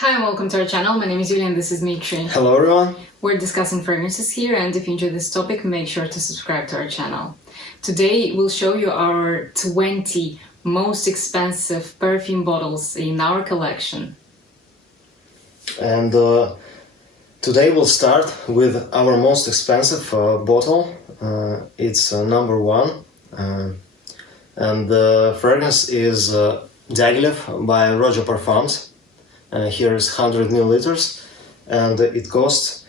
Hi and welcome to our channel. My name is Yulia and this is Dmitry. Hello everyone. We're discussing fragrances here, and if you enjoy this topic, make sure to subscribe to our channel. Today we'll show you our 20 most expensive perfume bottles in our collection. And today we'll start with our most expensive bottle. It's number one. And the fragrance is Diaghilev by Roja Parfums. Here is 100 milliliters, and it costs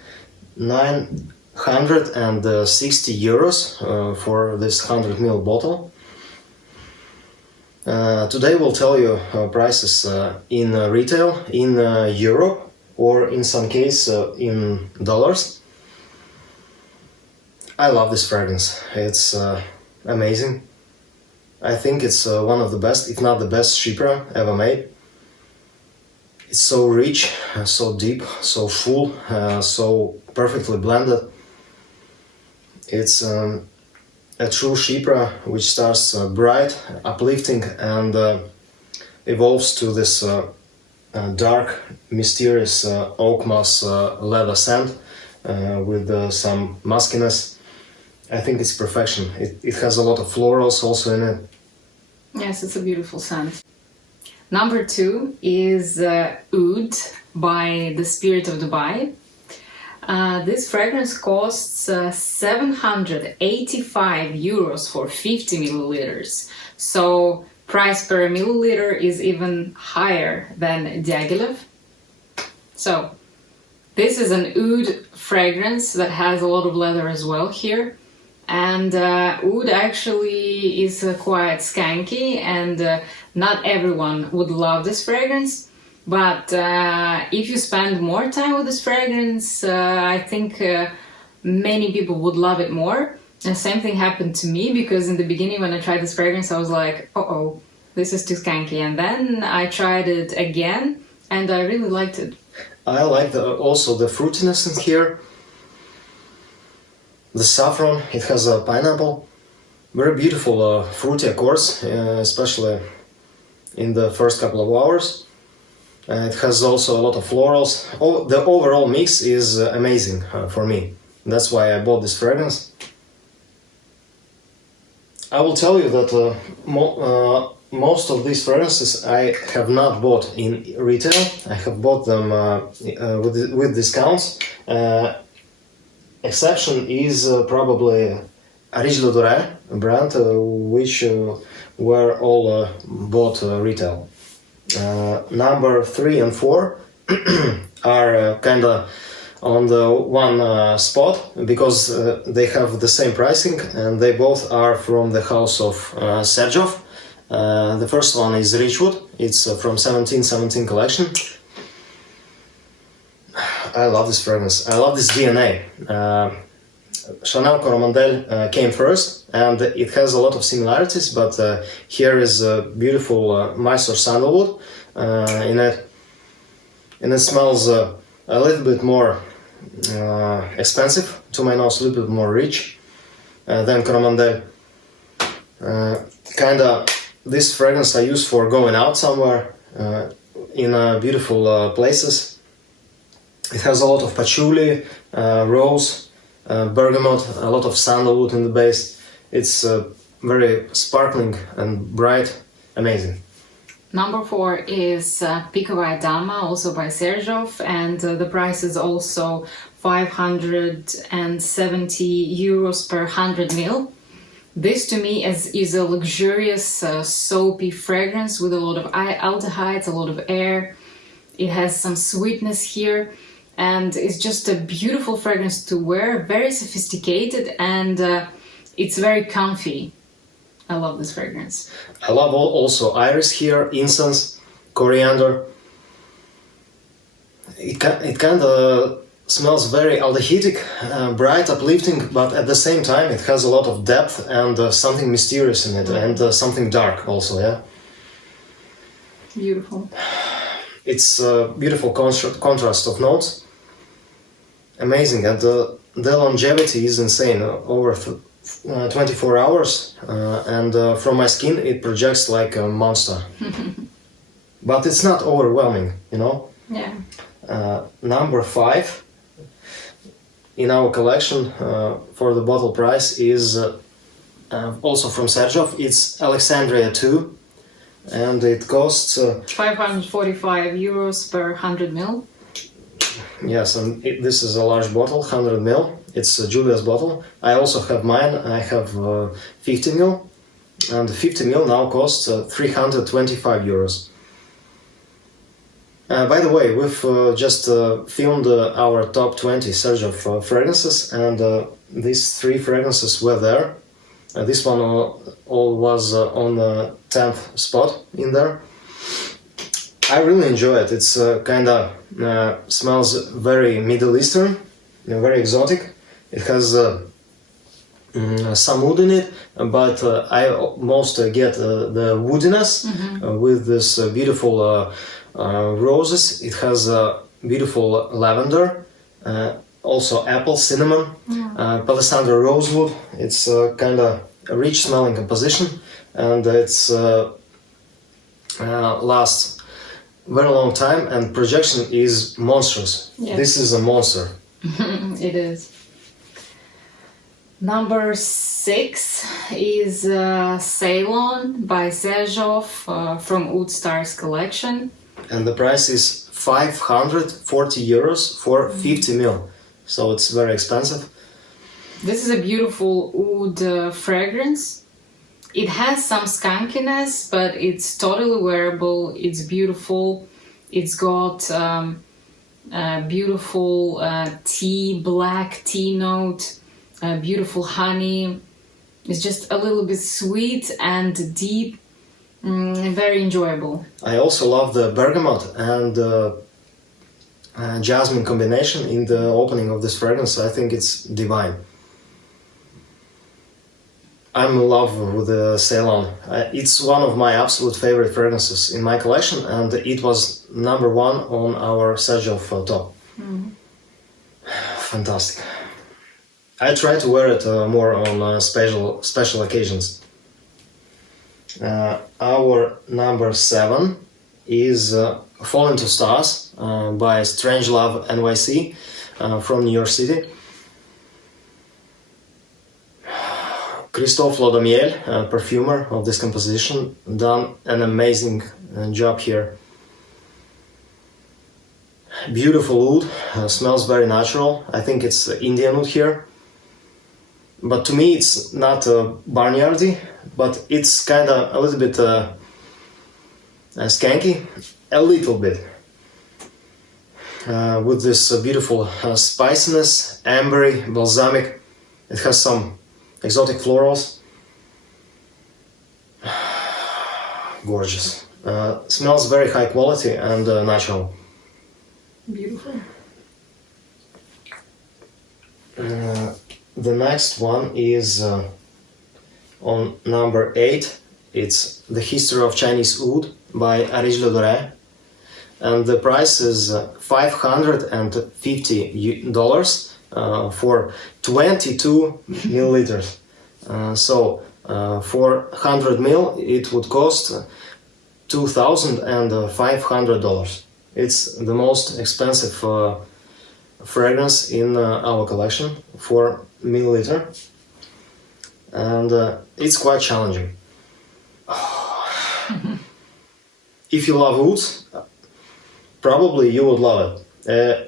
960 euros for this 100 ml bottle. Today we'll tell you prices in retail, in Europe, or in some case in dollars. I love this fragrance. It's amazing. I think it's one of the best, if not the best, Chypre ever made. It's so rich, so deep, so full, so perfectly blended. It's a true Chypre which starts bright, uplifting, and evolves to this dark, mysterious oak moss leather scent with some muskiness. I think it's perfection. It has a lot of florals also in it. Yes, it's a beautiful scent. Number two is Oudh by The Spirit of Dubai. This fragrance costs 785 euros for 50 milliliters. So price per milliliter is even higher than Diaghilev. So this is an Oudh fragrance that has a lot of leather as well here. And Oudh actually is quite skanky, and not everyone would love this fragrance. But if you spend more time with this fragrance, I think many people would love it more. And same thing happened to me, because in the beginning when I tried this fragrance I was like, uh-oh, this is too skanky. And then I tried it again and I really liked it. I like also the fruitiness in here. The saffron, it has a pineapple, very beautiful fruity accords, especially in the first couple of hours. It has also a lot of florals. The overall mix is amazing for me. That's why I bought this fragrance. I will tell you that most of these fragrances I have not bought in retail. I have bought them with discounts. Exception is probably Areej Doré, a brand which were all bought retail. Number 3 and 4 are kind of on the one spot, because they have the same pricing, and they both are from the house of Xerjoff. The first one is Richwood. It's from 1717 collection. I love this fragrance. I love this DNA. Chanel Coromandel came first, and it has a lot of similarities, but here is a beautiful Mysore sandalwood in it. And it smells a little bit more expensive, to my nose, a little bit more rich than Coromandel. Kinda, this fragrance I use for going out somewhere in beautiful places. It has a lot of patchouli, rose, bergamot, a lot of sandalwood in the base. It's very sparkling and bright, amazing. Number 4 is Pikovaya Dama, also by Xerjoff, and the price is also 570 euros per 100 ml. This to me is a luxurious soapy fragrance with a lot of aldehydes, a lot of air. It has some sweetness here. And it's just a beautiful fragrance to wear, very sophisticated, and it's very comfy. I love this fragrance. I love also iris here, incense, coriander. It kind of smells very aldehydic, bright, uplifting, but at the same time it has a lot of depth and something mysterious in it, and something dark also, yeah? Beautiful. It's a beautiful contrast of notes. Amazing, and the longevity is insane, over 24 hours, and from my skin it projects like a monster. But it's not overwhelming, you know? Yeah. Number 5 in our collection for the bottle price is also from Xerjoff. It's Alexandria II, and it costs 545 euros per 100 ml. yes, and this is a large bottle, 100 ml. It's a Julia's bottle. I also have mine. I have 50 ml, and 50 ml now costs 325 euros. By the way, we've just filmed our top 20 Xerjoff fragrances, and these 3 fragrances were there. This one all was on the 10th spot in there. I really enjoy it. It's kind of smells very Middle Eastern, very exotic. It has some wood in it, but I most get the woodiness with this beautiful roses. It has beautiful lavender, also apple, cinnamon, palisandro, rosewood. It's kind of a rich smelling composition, and it's lasts very long time, and projection is monstrous. Yes. This is a monster. It is. Number 6 is Ceylon by Xerjoff from Oudh Stars collection. And the price is 540 euros for 50 ml. So it's very expensive. This is a beautiful oud fragrance. It has some skunkiness, but it's totally wearable. It's beautiful. It's got beautiful black tea note, beautiful honey. It's just a little bit sweet and deep, very enjoyable. I also love the bergamot and jasmine combination in the opening of this fragrance. I think it's divine. I'm in love with the Ceylon. It's one of my absolute favorite fragrances in my collection, and it was number 1 on our Xerjoff top. Fantastic. I try to wear it more on special occasions. Our number 7 is FallintoStars by Strangelove NYC from New York City. Christophe Lodomiel, perfumer of this composition, done an amazing job here. Beautiful oud, smells very natural. I think it's Indian oud here. But to me it's not barnyardy, but it's kind of a little bit skanky, a little bit. With this beautiful spiciness, ambery, balsamic. It has some exotic florals. Gorgeous. Smells very high quality and natural. Beautiful. The next one is on number 8. It's The History of Chinese Oud by Areej Doré, and the price is $550 for 22 milliliters. So for 100 ml it would cost $2,500. It's the most expensive fragrance in our collection for milliliter, and it's quite challenging. If you love ouds, probably you would love it.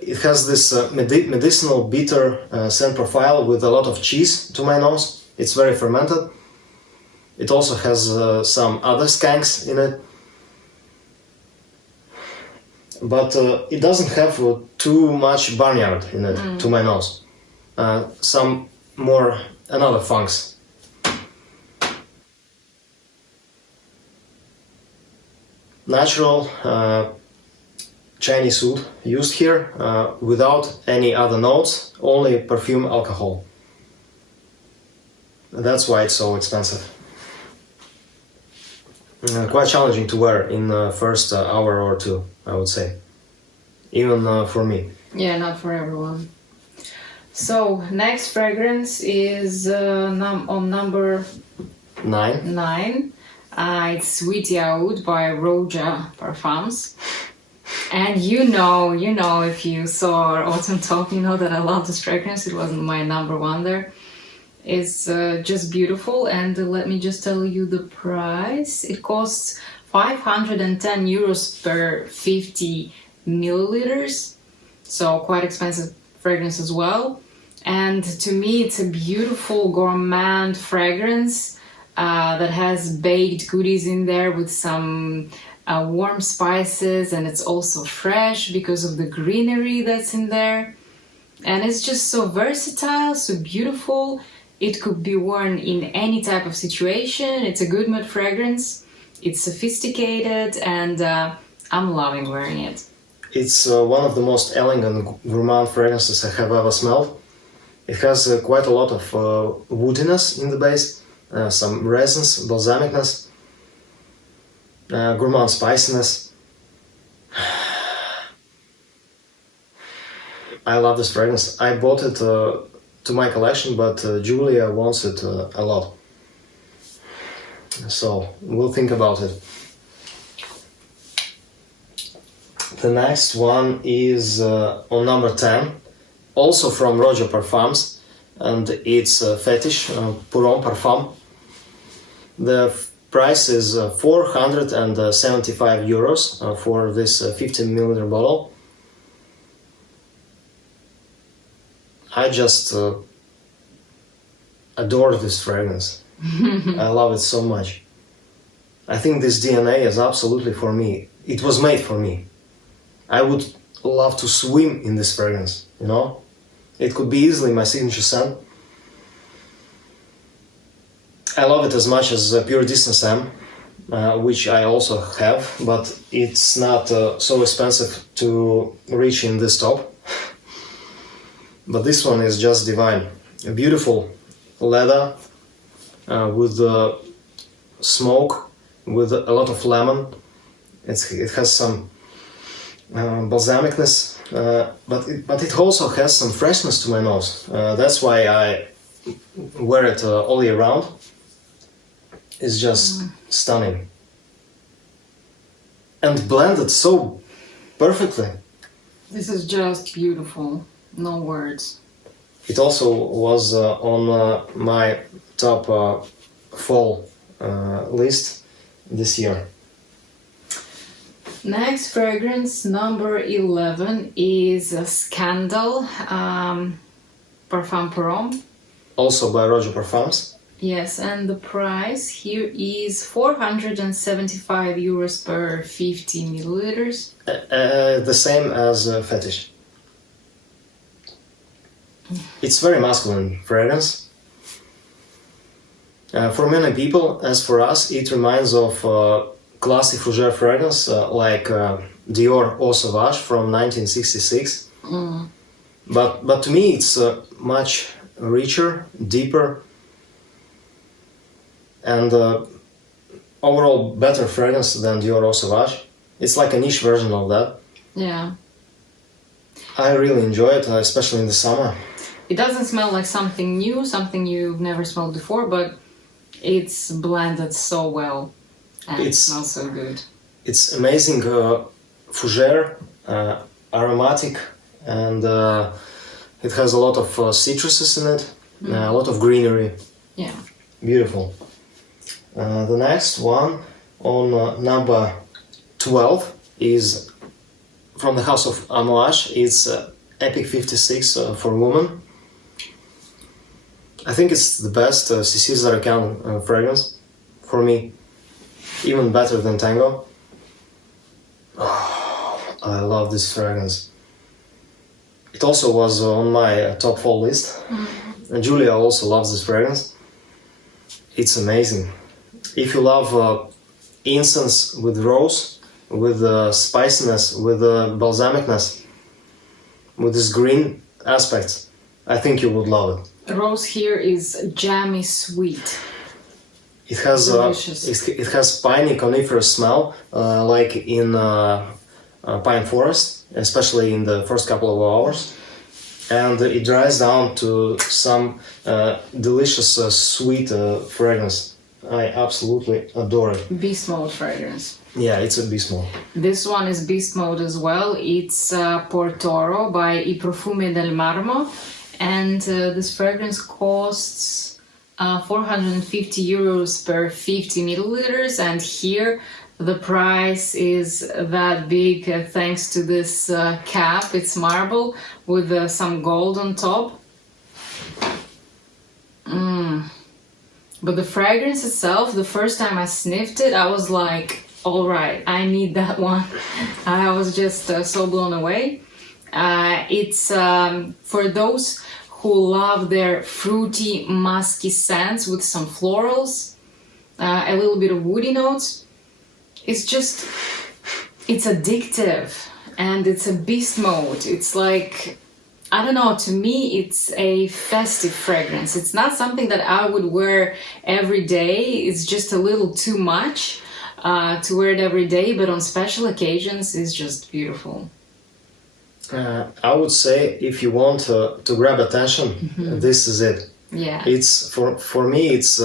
It has this medicinal bitter scent profile with a lot of cheese to my nose. It's very fermented. It also has some other skanks in it. But it doesn't have too much barnyard in it to my nose. Some more another funks. Natural Chinese oud used here without any other notes, only perfume alcohol. That's why it's so expensive. Quite challenging to wear in the first hour or two, I would say. Even for me. Yeah, not for everyone. So, next fragrance is on number 9. It's Sweetie Aoud by Roja Parfums. And you know, if you saw our autumn talk, you know that I love this fragrance. It wasn't my number one there. It's just beautiful. And let me just tell you the price. It costs 510 euros per 50 milliliters. So quite expensive fragrance as well. And to me, it's a beautiful gourmand fragrance that has baked goodies in there with some warm spices, and it's also fresh because of the greenery that's in there. And it's just so versatile, so beautiful. It could be worn in any type of situation. It's a good mood fragrance. It's sophisticated, and I'm loving wearing it. It's one of the most elegant gourmand fragrances I have ever smelled. It has quite a lot of woodiness in the base, some resins, balsamicness, gourmand spiciness. I love this fragrance. I bought it to my collection, but Julia wants it a lot. So we'll think about it. The next one is on number 10, also from Roja Parfums, and it's Fetish, Pour Homme Parfum. The price is 475 euros for this 15 milliliter bottle. I just adore this fragrance. I love it so much. I think this DNA is absolutely for me. It was made for me. I would love to swim in this fragrance, you know? It could be easily my signature scent. I love it as much as Pure Distance M, which I also have, but it's not so expensive to reach in this top. But this one is just divine. A beautiful leather with smoke, with a lot of lemon. It has some balsamicness, but it also has some freshness to my nose. That's why I wear it all year round. It's just stunning. And blended so perfectly. This is just beautiful. No words. It also was on my top fall list this year. Next fragrance, number 11, is a Scandal Parfum Pour Homme. Also by Roja Parfums. Yes, and the price here is 475 euros per 50 milliliters. The same as Fetish. It's very masculine fragrance. For many people, as for us, it reminds of classy fougere fragrance like Dior Eau Sauvage from 1966. But to me, it's much richer, deeper, and overall better fragrance than Dior Eau Sauvage. It's like a niche version of that. Yeah. I really enjoy it, especially in the summer. It doesn't smell like something new, something you've never smelled before, but it's blended so well and it smells so good. It's amazing fougere, aromatic, and it has a lot of citruses in it, a lot of greenery. Yeah. Beautiful. The next one on number 12 is from the house of Amouage. It's Epic 56 for women. I think it's the best CC Zarakan fragrance for me, even better than Tango. Oh, I love this fragrance. It also was on my top fall list. And Julia also loves this fragrance. It's amazing. If you love incense with rose, with spiciness, with balsamicness, with this green aspect, I think you would love it. Rose here is jammy sweet. It has it has piney coniferous smell, like in pine forest, especially in the first couple of hours, and it dries down to some delicious sweet fragrance. I absolutely adore it. Beast Mode fragrance. Yeah, it's a beast mode. This one is Beast Mode as well. It's Portoro by I Profumi del Marmo. And this fragrance costs 450 euros per 50 milliliters. And here the price is that big thanks to this cap. It's marble with some gold on top. But the fragrance itself, the first time I sniffed it, I was like, all right, I need that one. I was just so blown away. It's for those who love their fruity, musky scents with some florals, a little bit of woody notes. It's addictive and it's a beast mode. It's like, I don't know, to me it's a festive fragrance. It's not something that I would wear every day. It's just a little too much to wear it every day, but on special occasions it's just beautiful. I would say if you want to grab attention, this is it. Yeah. It's for me it's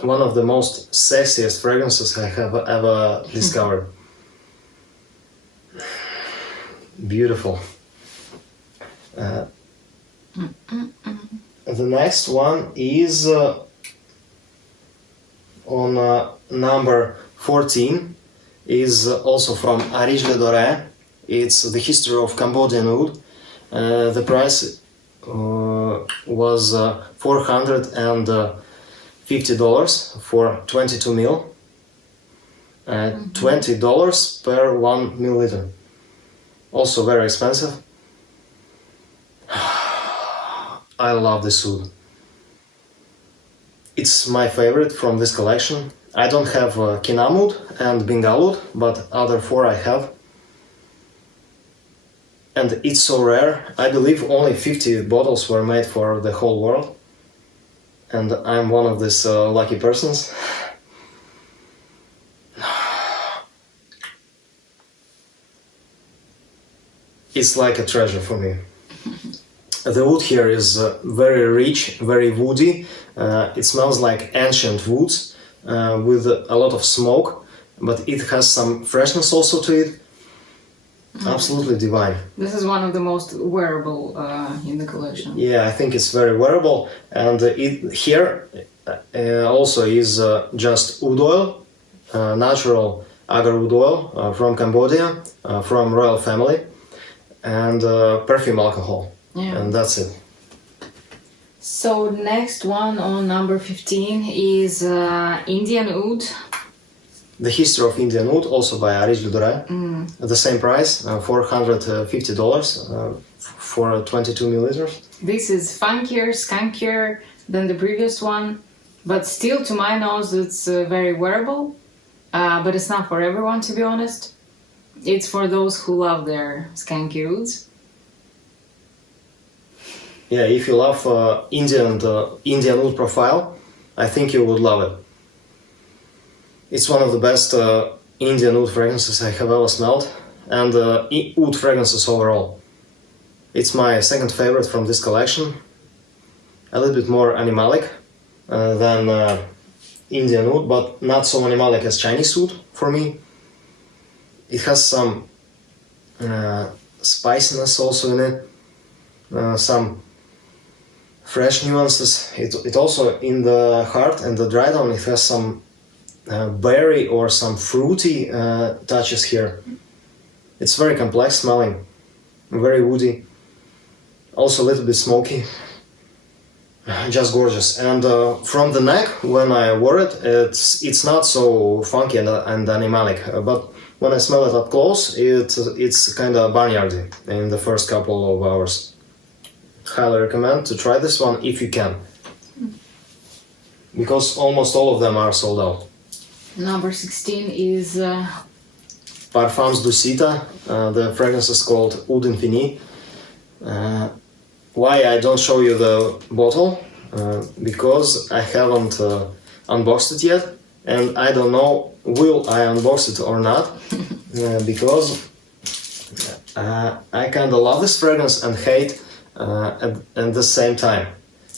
one of the most sexiest fragrances I have ever discovered. Beautiful. The next one is on number 14, is also from Areej Doré. It's the history of Cambodian Oudh. The price was $450 for 22 ml. $20 per 1 milliliter. Also very expensive. I love this oud. It's my favorite from this collection. I don't have Kinam Oud and Bengal Oud, but other four I have. And it's so rare. I believe only 50 bottles were made for the whole world. And I'm one of these lucky persons. It's like a treasure for me. The wood here is very rich, very woody. It smells like ancient woods with a lot of smoke, but it has some freshness also to it. Absolutely divine. This is one of the most wearable in the collection. Yeah, I think it's very wearable. And it here also is just oud oil, natural agar oud oil from Cambodia, from royal family, and perfume alcohol. Yeah. And that's it. So next one on number 15 is Indian Oud. The history of Indian Oud, also by Areej Doré. At the same price, $450 for 22 milliliters. This is funkier, skunkier than the previous one, but still to my nose it's very wearable, but it's not for everyone, to be honest. It's for those who love their skunky ouds. Yeah, if you love Indian oud profile, I think you would love it. It's one of the best Indian oud fragrances I have ever smelled, and oud fragrances overall. It's my second favorite from this collection. A little bit more animalic than Indian oud, but not so animalic as Chinese oud for me. It has some spiciness also in it, some fresh nuances. It also, in the heart and the dry down, it has some berry or some fruity touches here. It's very complex smelling, very woody, also a little bit smoky. Just gorgeous. And from the neck, when I wore it, it's not so funky and animalic, but when I smell it up close, it's kind of barnyardy in the first couple of hours. Highly recommend to try this one if you can, because almost all of them are sold out. Number 16 is Parfums Dusita. The fragrance is called Oudh Infini. Why I don't show you the bottle? Because I haven't unboxed it yet, and I don't know will I unbox it or not. Because I kind of love this fragrance and hate at the same time.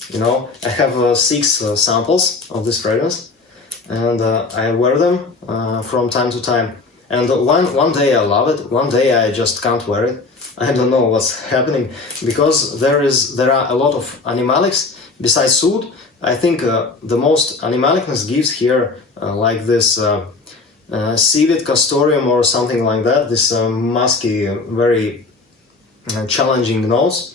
You know, I have 6 samples of this fragrance, and I wear them from time to time. And one day I love it, one day I just can't wear it. I don't know what's happening, because there are a lot of animalics besides Oudh. I think the most animalicness gives here like this civet castoreum or something like that, this musky, very challenging notes,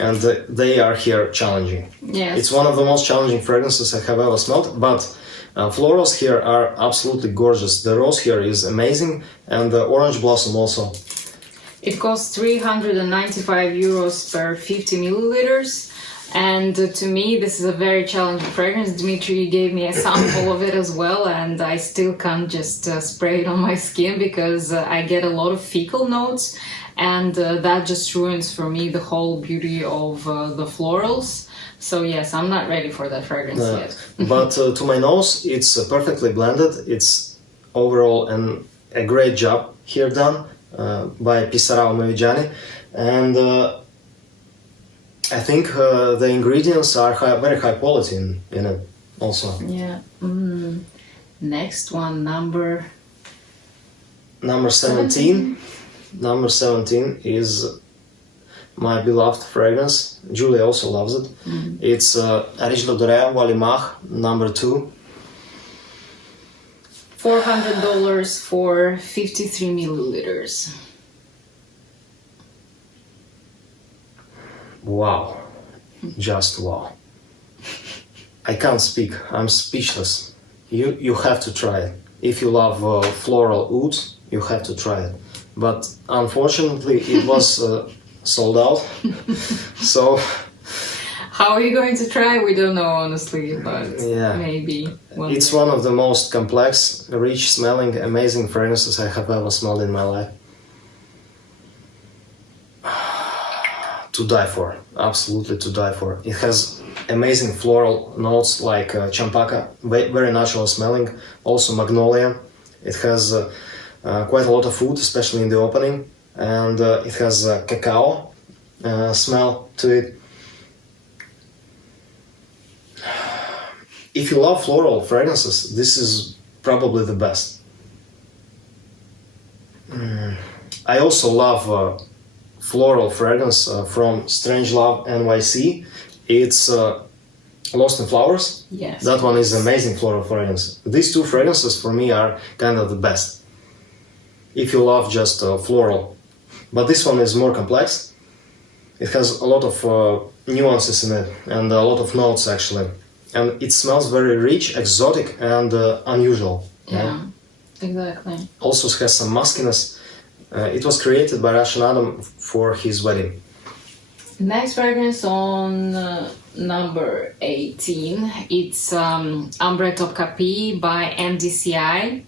and they are here challenging. Yes. It's one of the most challenging fragrances I have ever smelled, but florals here are absolutely gorgeous. The rose here is amazing, and the orange blossom also. It costs 395 euros per 50 milliliters. And to me, this is a very challenging fragrance. Dmitry gave me a sample of it as well, and I still can't just spray it on my skin because I get a lot of fecal notes, and that just ruins for me the whole beauty of the florals. So yes, I'm not ready for that fragrance yet. But to my nose, it's perfectly blended. It's overall a great job here done by Pisarao Mevigiani, and I think the ingredients are very high quality in it also. Yeah. Next one, number 17. Number 17 is my beloved fragrance. Julia also loves it. It's Areej Doré Walimah, number 2. $400 for 53 milliliters. Wow, just wow. I can't speak, I'm speechless. You have to try it. If you love floral oud, you have to try it. But unfortunately it was sold out, so... How are you going to try? We don't know, honestly, but yeah. Maybe one It's day. one of the most complex, rich smelling, amazing fragrances I have ever smelled in my life. To die for, absolutely to die for. It has amazing floral notes like champaka, very natural smelling, also magnolia. It has quite a lot of food, especially in the opening, and it has cacao smell to it. If you love floral fragrances, this is probably the best. I also love floral fragrance from Strangelove NYC. It's Lost in Flowers. Yes. That one is amazing floral fragrance. These two fragrances for me are kind of the best. If you love just floral. But this one is more complex. It has a lot of nuances in it and a lot of notes actually. And it smells very rich, exotic and unusual. Yeah, exactly. Also has some muskiness. It was created by Russian Adam for his wedding. Next fragrance on number 18, it's Ambre Topkapi by MDCI.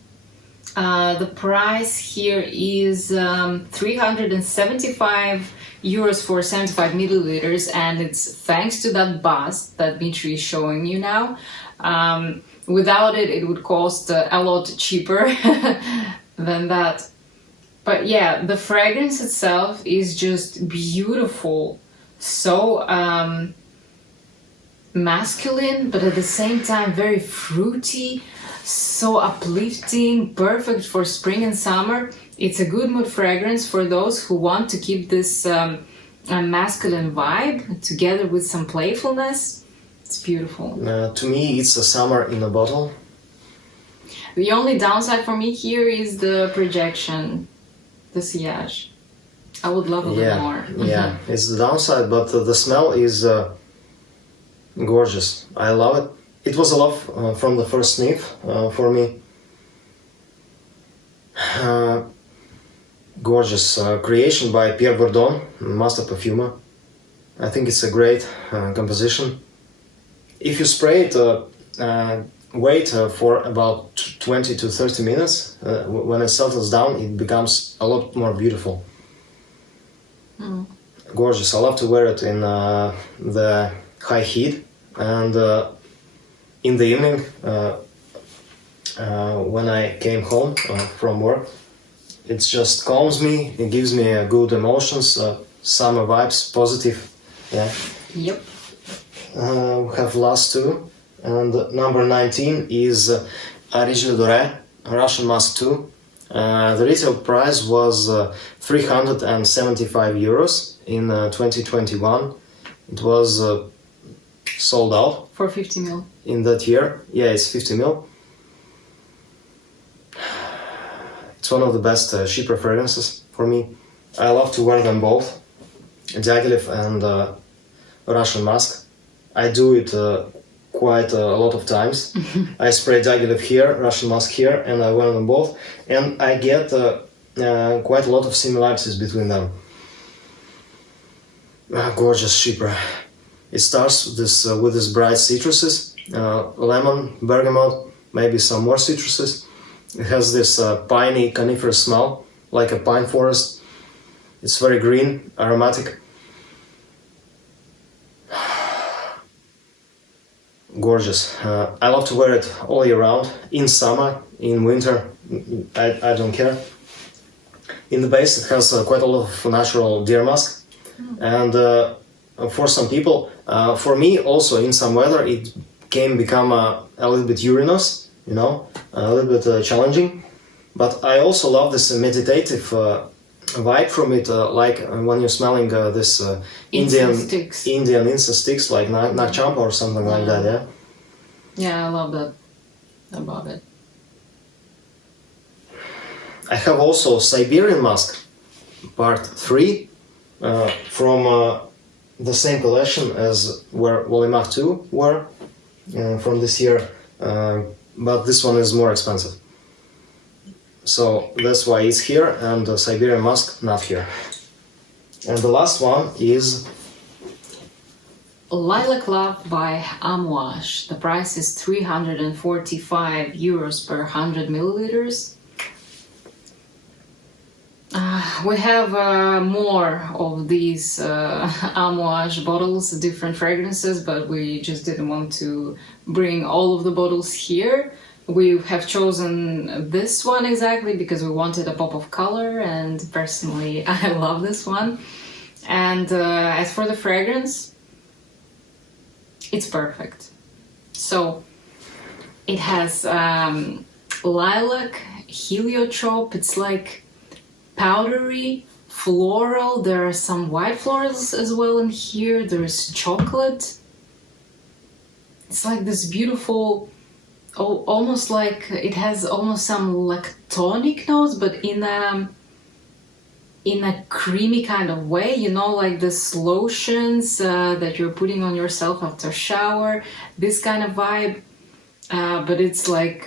The price here is 375 euros for 75 milliliters, and it's thanks to that bust that Dmitry is showing you now. Without it, it would cost a lot cheaper than that. But yeah, the fragrance itself is just beautiful. So masculine, but at the same time very fruity, so uplifting, perfect for spring and summer. It's a good mood fragrance for those who want to keep this masculine vibe together with some playfulness. It's beautiful. To me, it's a summer in a bottle. The only downside for me here is the projection, the sillage. I would love a little more. Yeah, it's the downside, but the smell is gorgeous. I love it. It was a love from the first sniff for me. Gorgeous creation by Pierre Bourdon, master perfumer. I think it's a great composition. If you spray it, wait for about 20 to 30 minutes. When it settles down, it becomes a lot more beautiful. Gorgeous. I love to wear it in the high heat and in the evening when I came home from work. It just calms me, it gives me good emotions, summer vibes, positive. Yeah. Yep. We have last two, and number 19 is Areej Doré, Russian Musk 2. The retail price was 375 euros in 2021. It was sold out. For 50 ml. In that year. Yeah, it's 50 ml. It's one of the best cheaper fragrances for me. I love to wear them both, Diaghilev and Russian Musk. I do it quite a lot of times. I spray Diaghilev here, Russian Musk here, and I wear them both. And I get quite a lot of similarities between them. Gorgeous cheaper. It starts with this bright citruses, lemon, bergamot, maybe some more citruses. It has this piney coniferous smell, like a pine forest. It's very green, aromatic. Gorgeous. I love to wear it all year round, in summer, in winter, I don't care. In the base it has quite a lot of natural deer musk, and for some people, for me also in some weather it can become a little bit urinous, you know, a little bit challenging, but I also love this meditative vibe from it, like when you're smelling this Indian incense sticks like Nag Champa or something like that, yeah? Yeah, I love that about it. I have also Siberian Musk, part 3, from the same collection as where Walimah 2 were from this year, but this one is more expensive. So that's why it's here, and the Siberian Musk not here. And the last one is Lilac Love by Amouage. The price is 345 euros per 100 milliliters. We have more of these Amouage bottles, different fragrances, but we just didn't want to bring all of the bottles here. We have chosen this one exactly because we wanted a pop of color, and personally I love this one. And as for the fragrance, it's perfect. So it has lilac, heliotrope, it's like powdery, floral, there are some white florals as well in here, there's chocolate. It's like this beautiful, almost like it has almost some lactonic notes, but in a creamy kind of way, you know, like the lotions that you're putting on yourself after shower, this kind of vibe. But it's like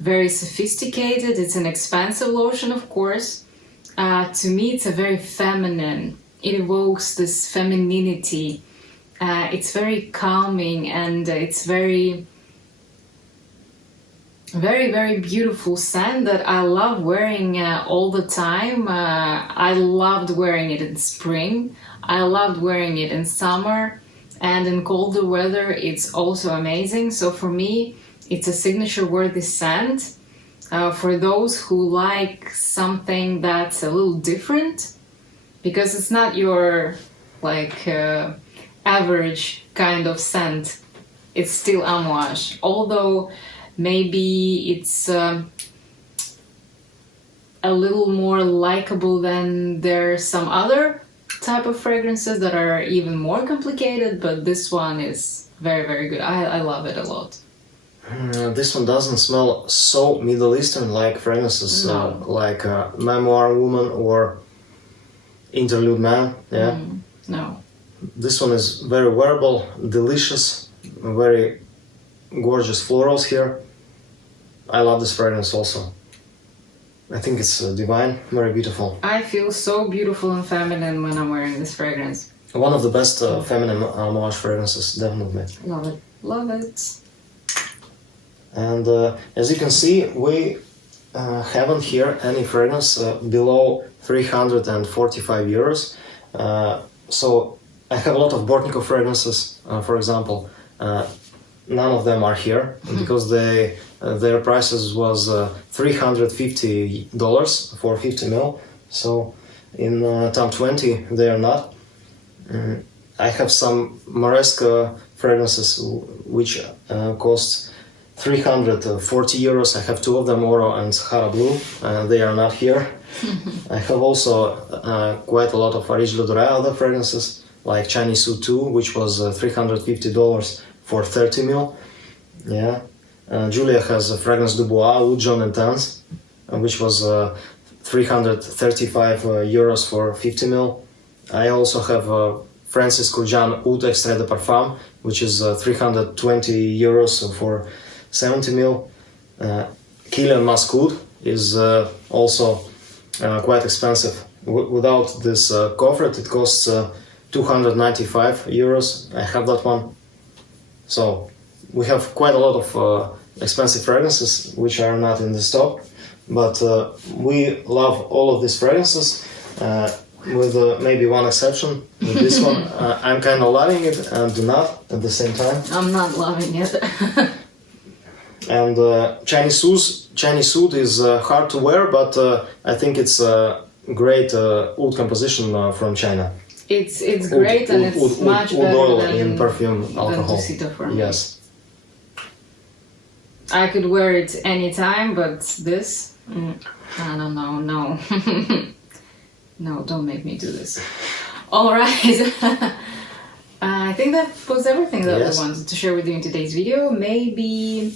very sophisticated. It's an expensive lotion, of course. To me, it's a very feminine. It evokes this femininity. It's very calming, and it's very beautiful scent that I love wearing all the time. I loved wearing it in spring. I loved wearing it in summer, and in colder weather it's also amazing. So for me, it's a signature worthy scent. For those who like something that's a little different, because it's not your like average kind of scent. It's still Amouage, although maybe it's a little more likable than there's some other type of fragrances that are even more complicated, but this one is very good. I love it a lot. This one doesn't smell so Middle Eastern like fragrances, No. like Memoir Woman or Interlude Man, yeah? No. This one is very wearable, delicious, very gorgeous florals here. I love this fragrance also. I think it's divine, very beautiful. I feel so beautiful and feminine when I'm wearing this fragrance. One of the best feminine Amouage fragrances, definitely. Love it. Love it. And as you can see, we haven't here any fragrance below 345 euros. So I have a lot of Bortnikov fragrances, for example. None of them are here because their prices was $350 for 50 ml. So in Tom 20 they are not. I have some Moresque fragrances which cost 340 euros. I have two of them, Oro and Sahara Blue. They are not here. I have also quite a lot of Areej Doré other fragrances, like Chinese Oud 2, which was $350 for 30 ml. Yeah. Julia has a fragrance Dubois Oud Jaune Intense, which was 335 euros for 50 ml. I also have Francis Kurkdjian Oud Extrait de Parfum, which is 320 euros for 70 ml. Ceylon Musk Oud is also quite expensive. Without this coverlet, it costs 295 euros. I have that one. So we have quite a lot of expensive fragrances which are not in the stock, but we love all of these fragrances with maybe one exception. With this one, I'm kind of loving it and do not at the same time. I'm not loving it. And Chinese Oud is hard to wear, but I think it's a great oud composition from China. It's great and it's much better oil than in perfume alcohol. Dusita for me. Yes. I could wear it anytime, but this, I don't know, no. No, don't make me do this. Alright. I think that was everything that we wanted to share with you in today's video. Maybe,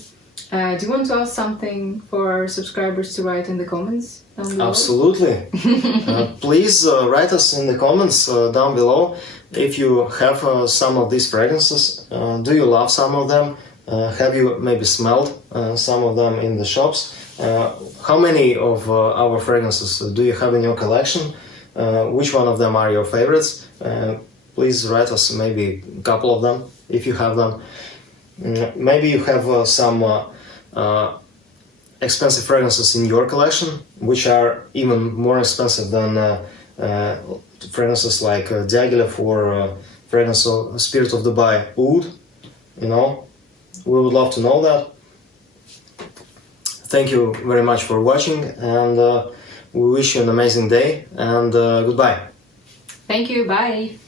do you want to ask something for our subscribers to write in the comments down below? Absolutely. Please write us in the comments down below if you have some of these fragrances. Do you love some of them? Have you maybe smelled some of them in the shops? How many of our fragrances do you have in your collection? Which one of them are your favorites? Please write us maybe a couple of them if you have them. Maybe you have some expensive fragrances in your collection, which are even more expensive than fragrances like Diaghilev or fragrance of Spirit of Dubai Oud. You know, we would love to know that. Thank you very much for watching, and we wish you an amazing day, and goodbye. Thank you, bye.